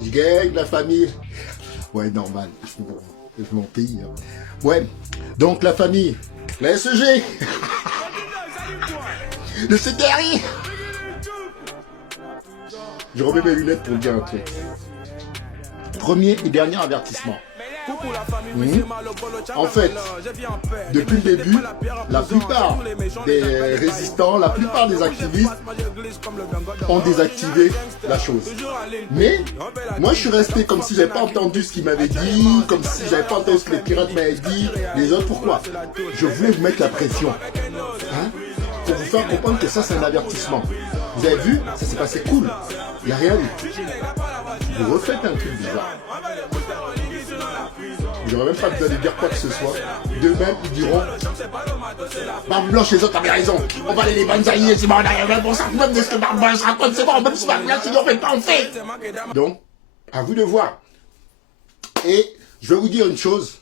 Je gagne la famille. Ouais, normal. Je m'en paye. Hein. Ouais. Donc la famille. La SEG. Le CTRI. Je remets mes lunettes pour dire un truc. Premier et dernier avertissement. En fait, depuis le début, la plupart des résistants, la plupart des activistes ont désactivé la chose. Mais moi je suis resté comme si j'avais pas entendu ce qu'ils m'avaient dit, comme si j'avais pas entendu ce que les pirates m'avaient dit. Les autres, pourquoi? Je voulais vous mettre la pression. Hein, pour vous faire comprendre que ça c'est un avertissement. Vous avez vu, ça s'est passé cool. Il n'y a rien eu. Vous refaites un truc bizarre. J'aurais même pas besoin de dire quoi que ce soit. D'eux-mêmes, ils diront Barbe Blanche, les autres avaient raison. On va aller les banzailler, c'est bon, on a rien bon, ça même de ce que Barbe Blanche raconte, c'est bon, même si Barbe Blanche, si on fait pas, on fait. Donc, à vous de voir. Et je vais vous dire une chose.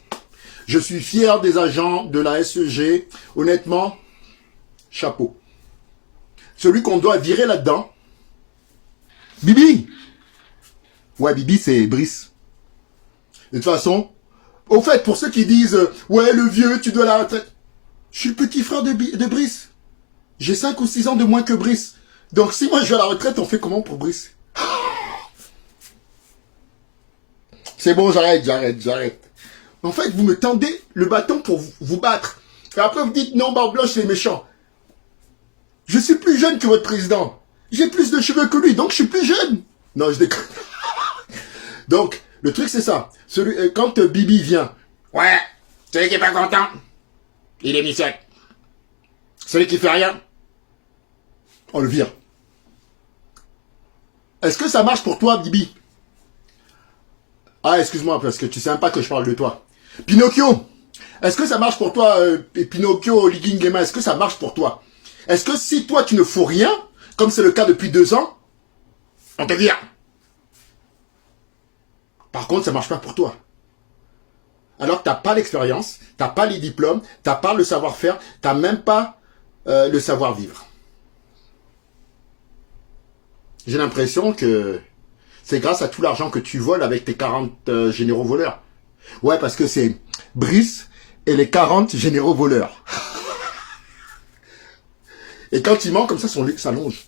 Je suis fier des agents de la SEG. Honnêtement, chapeau. Celui qu'on doit virer là-dedans, Bibi. Ouais, Bibi, c'est Brice. De toute façon, au fait, pour ceux qui disent ouais, le vieux, tu dois la retraite. Je suis le petit frère de Brice. J'ai 5 ou 6 ans de moins que Brice. Donc si moi je vais à la retraite, on fait comment pour Brice? C'est bon, j'arrête. En fait, vous me tendez le bâton pour vous battre. Et après, vous dites non, Barbe Blanche, c'est méchant. Je suis plus jeune que votre président. J'ai plus de cheveux que lui, donc je suis plus jeune. Non, je déconne. Donc, le truc, c'est ça. Quand Bibi vient, ouais, celui qui est pas content, il est mission. Celui qui fait rien, on le vire. Est-ce que ça marche pour toi, Bibi? Ah, excuse-moi, parce que tu sais même pas que je parle de toi. Pinocchio, est-ce que ça marche pour toi, Pinocchio, Ligingema, est-ce que ça marche pour toi? Est-ce que si toi, tu ne fous rien, comme c'est le cas depuis 2 ans, on te vire? Par contre, ça ne marche pas pour toi. Alors que tu n'as pas l'expérience, tu n'as pas les diplômes, tu n'as pas le savoir-faire, tu n'as même pas le savoir-vivre. J'ai l'impression que c'est grâce à tout l'argent que tu voles avec tes 40 généraux voleurs. Ouais, parce que c'est Brice et les 40 généraux voleurs. Et quand il ment, comme ça, son lit s'allonge.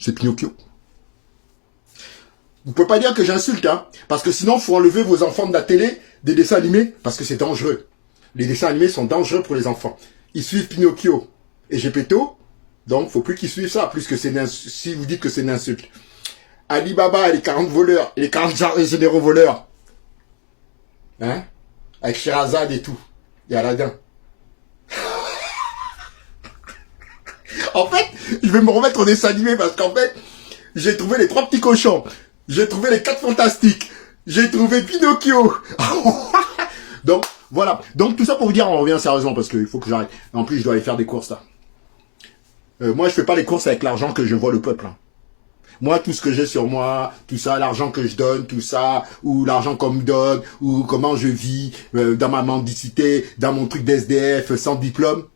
C'est Pinocchio. Vous ne pouvez pas dire que j'insulte, hein, parce que sinon, il faut enlever vos enfants de la télé, des dessins animés, parce que c'est dangereux. Les dessins animés sont dangereux pour les enfants. Ils suivent Pinocchio et Gepetto, donc il ne faut plus qu'ils suivent ça, plus que c'est si vous dites que c'est une insulte. Alibaba et les 40 voleurs, et les 40 généraux voleurs, hein, avec Sherazade et tout, et Aladdin. En fait, je vais me remettre au dessin animé, parce qu'en fait, j'ai trouvé les 3 petits cochons. J'ai trouvé les 4 fantastiques. J'ai trouvé Pinocchio. Donc, voilà. Donc, tout ça pour vous dire, on revient sérieusement parce qu'il faut que j'arrête. En plus, je dois aller faire des courses, là. Moi, je fais pas les courses avec l'argent que je vole au peuple. Hein. Moi, tout ce que j'ai sur moi, tout ça, l'argent que je donne, tout ça, ou l'argent qu'on me donne, ou comment je vis dans ma mendicité, dans mon truc d'SDF, sans diplôme,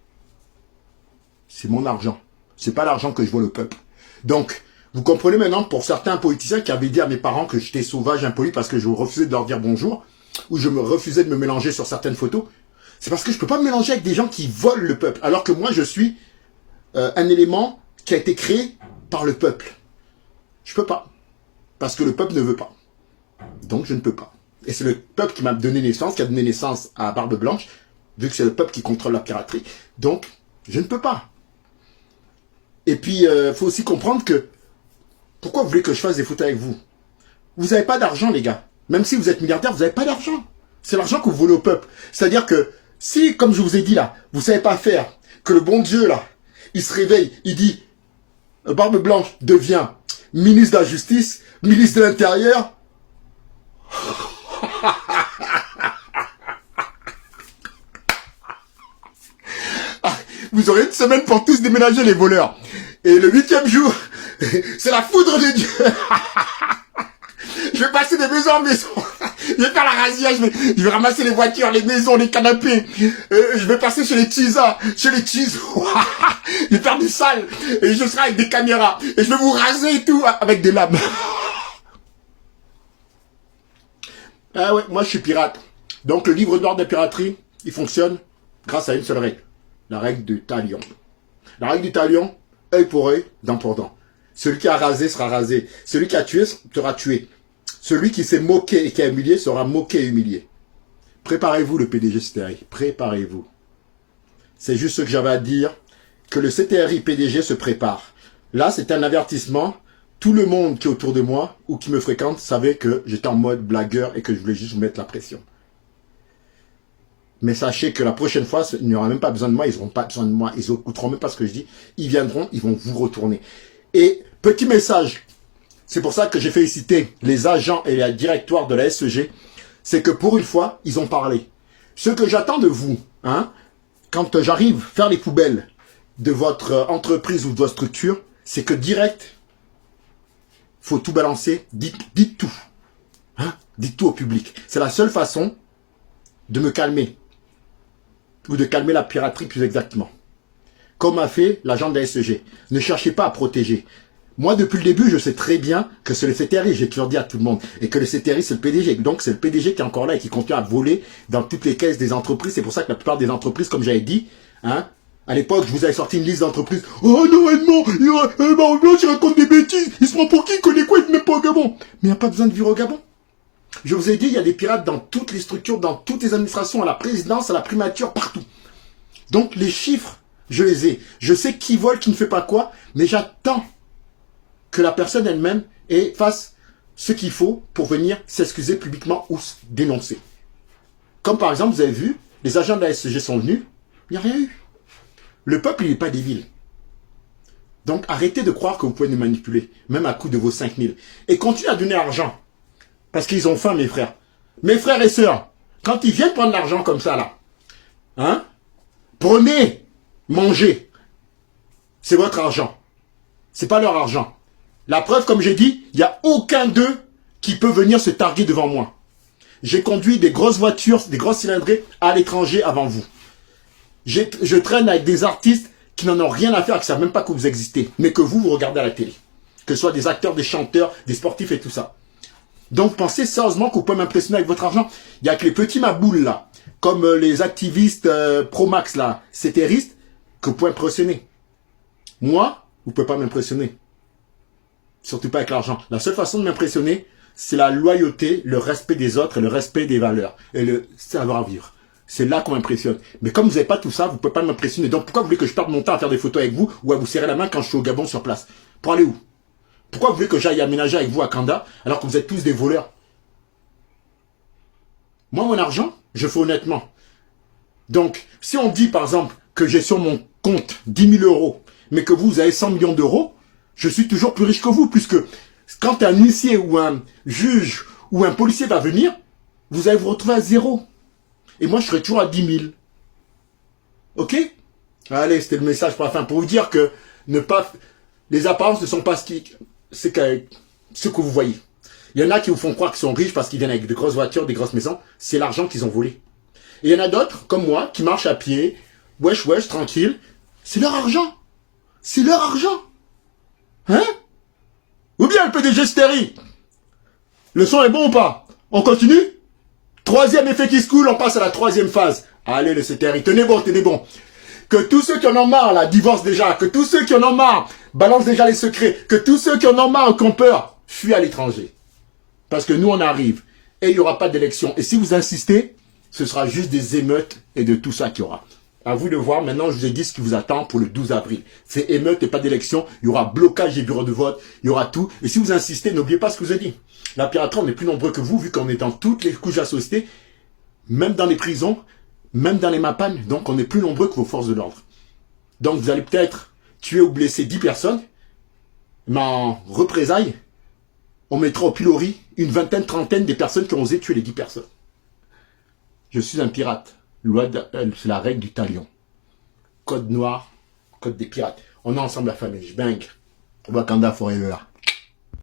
c'est mon argent. C'est pas l'argent que je vole au peuple. Donc, vous comprenez maintenant pour certains politiciens qui avaient dit à mes parents que j'étais sauvage, impoli parce que je refusais de leur dire bonjour, ou je me refusais de me mélanger sur certaines photos, c'est parce que je ne peux pas me mélanger avec des gens qui volent le peuple, alors que moi je suis un élément qui a été créé par le peuple. Je peux pas, parce que le peuple ne veut pas. Donc je ne peux pas. Et c'est le peuple qui m'a donné naissance, qui a donné naissance à Barbe Blanche, vu que c'est le peuple qui contrôle la piraterie. Donc, je ne peux pas. Et puis, il faut aussi comprendre que pourquoi vous voulez que je fasse des photos avec vous? Vous n'avez pas d'argent, les gars. Même si vous êtes milliardaire, vous n'avez pas d'argent. C'est l'argent que vous volez au peuple. C'est-à-dire que si, comme je vous ai dit là, vous ne savez pas faire, que le bon Dieu là, il se réveille, il dit, Barbe Blanche devient ministre de la Justice, ministre de l'Intérieur. Vous aurez une semaine pour tous déménager les voleurs. Et le 8e jour, c'est la foudre de Dieu. Je vais passer de maison en maison. Je vais faire la razzia, je vais ramasser les voitures, les maisons, les canapés. Je vais passer chez les Tisa, chez les Tisa. Je vais faire du sale. Et je serai avec des caméras. Et je vais vous raser et tout avec des lames. Ah ouais, moi je suis pirate. Donc le livre noir de piraterie, il fonctionne grâce à une seule règle. La règle du talion. La règle du talion, œil pour œil, dent pour dent. Celui qui a rasé sera rasé. Celui qui a tué sera tué. Celui qui s'est moqué et qui a humilié sera moqué et humilié. Préparez-vous le PDG CTRI. Préparez-vous. C'est juste ce que j'avais à dire. Que le CTRI PDG se prépare. Là, c'est un avertissement. Tout le monde qui est autour de moi ou qui me fréquente savait que j'étais en mode blagueur et que je voulais juste vous mettre la pression. Mais sachez que la prochaine fois, il n'y aura même pas besoin de moi, ils n'auront pas besoin de moi, ils n'écouteront même pas ce que je dis. Ils viendront, ils vont vous retourner. Et petit message, c'est pour ça que j'ai félicité les agents et les directoires de la SEG, c'est que pour une fois, ils ont parlé. Ce que j'attends de vous, hein, quand j'arrive faire les poubelles de votre entreprise ou de votre structure, c'est que direct, faut tout balancer, dites tout. Hein, dites tout au public. C'est la seule façon de me calmer. Ou de calmer la piraterie plus exactement. Comme a fait l'agent de la SEG. Ne cherchez pas à protéger. Moi, depuis le début, je sais très bien que c'est le CTRI, j'ai toujours dit à tout le monde, et que le CTRI, c'est le PDG. Donc, c'est le PDG qui est encore là et qui continue à voler dans toutes les caisses des entreprises. C'est pour ça que la plupart des entreprises, comme j'avais dit, hein, à l'époque, je vous avais sorti une liste d'entreprises. Oh non, Edmond, Mario Blanc, il raconte des bêtises. Il se prend pour qui? Il connaît quoi? Il ne met pas au Gabon. Mais il n'y a pas besoin de vivre au Gabon. Je vous ai dit, il y a des pirates dans toutes les structures, dans toutes les administrations, à la présidence, à la primature, partout. Donc, les chiffres, je les ai. Je sais qui vole, qui ne fait pas quoi, mais j'attends que la personne elle-même fasse ce qu'il faut pour venir s'excuser publiquement ou se dénoncer. Comme par exemple, vous avez vu, les agents de la SEG sont venus, il n'y a rien eu. Le peuple, il n'est pas débile. Donc, arrêtez de croire que vous pouvez nous manipuler, même à coût de vos 5000. Et continuez à donner l'argent. Parce qu'ils ont faim, mes frères. Mes frères et sœurs, quand ils viennent prendre l'argent comme ça, là, hein, prenez, mangez. C'est votre argent. C'est pas leur argent. La preuve, comme j'ai dit, il n'y a aucun d'eux qui peut venir se targuer devant moi. J'ai conduit des grosses voitures, des grosses cylindrées à l'étranger avant vous. Je traîne avec des artistes qui n'en ont rien à faire, qui ne savent même pas que vous existez, mais que vous regardez à la télé. Que ce soit des acteurs, des chanteurs, des sportifs et tout ça. Donc pensez sérieusement que vous pouvez m'impressionner avec votre argent. Il n'y a que les petits maboules là, comme les activistes pro-max là, CTRistes, que vous pouvez impressionner. Moi, vous ne pouvez pas m'impressionner. Surtout pas avec l'argent. La seule façon de m'impressionner, c'est la loyauté, le respect des autres et le respect des valeurs. Et le savoir-vivre. C'est là qu'on m'impressionne. Mais comme vous n'avez pas tout ça, vous ne pouvez pas m'impressionner. Donc pourquoi vous voulez que je perde mon temps à faire des photos avec vous ou à vous serrer la main quand je suis au Gabon sur place? Pour aller où? Pourquoi vous voulez que j'aille aménager avec vous à Kanda alors que vous êtes tous des voleurs? Moi, mon argent, je fais honnêtement. Donc, si on dit par exemple que j'ai sur mon compte 10 000 euros, mais que vous avez 100 millions d'euros, je suis toujours plus riche que vous, puisque quand un huissier ou un juge ou un policier va venir, vous allez vous retrouver à zéro. Et moi, je serai toujours à 10 000. Ok? Allez, c'était le message pour la fin. Pour vous dire que les apparences ne sont pas ce que vous voyez. Il y en a qui vous font croire qu'ils sont riches parce qu'ils viennent avec de grosses voitures, des grosses maisons. C'est l'argent qu'ils ont volé. Et il y en a d'autres, comme moi, qui marchent à pied, wesh, tranquille. C'est leur argent. C'est leur argent. Hein? Ou bien le PDG Stéry. Le son est bon ou pas? On continue? Troisième effet qui se coule, on passe à la troisième phase. Allez, le CTRI, tenez bon, tenez bon. Que tous ceux qui en ont marre, là, divorcent déjà. Que tous ceux qui en ont marre, balancent déjà les secrets. Que tous ceux qui en ont marre, qui ont peur, fuient à l'étranger. Parce que nous, on arrive. Et il n'y aura pas d'élection. Et si vous insistez, ce sera juste des émeutes et de tout ça qu'il y aura. À vous de voir. Maintenant, je vous ai dit ce qui vous attend pour le 12 avril. C'est émeute et pas d'élection. Il y aura blocage des bureaux de vote. Il y aura tout. Et si vous insistez, n'oubliez pas ce que je vous ai dit. La piraterie, on est plus nombreux que vous, vu qu'on est dans toutes les couches de la société, même dans les prisons, même dans les mapanes. Donc, on est plus nombreux que vos forces de l'ordre. Donc, vous allez peut-être tuer ou blesser 10 personnes. Mais en représailles, on mettra au pilori une vingtaine, trentaine des personnes qui ont osé tuer les 10 personnes. Je suis un pirate. C'est la règle du talion. Code noir, code des pirates. On est ensemble la famille. Je bang. Wakanda forever.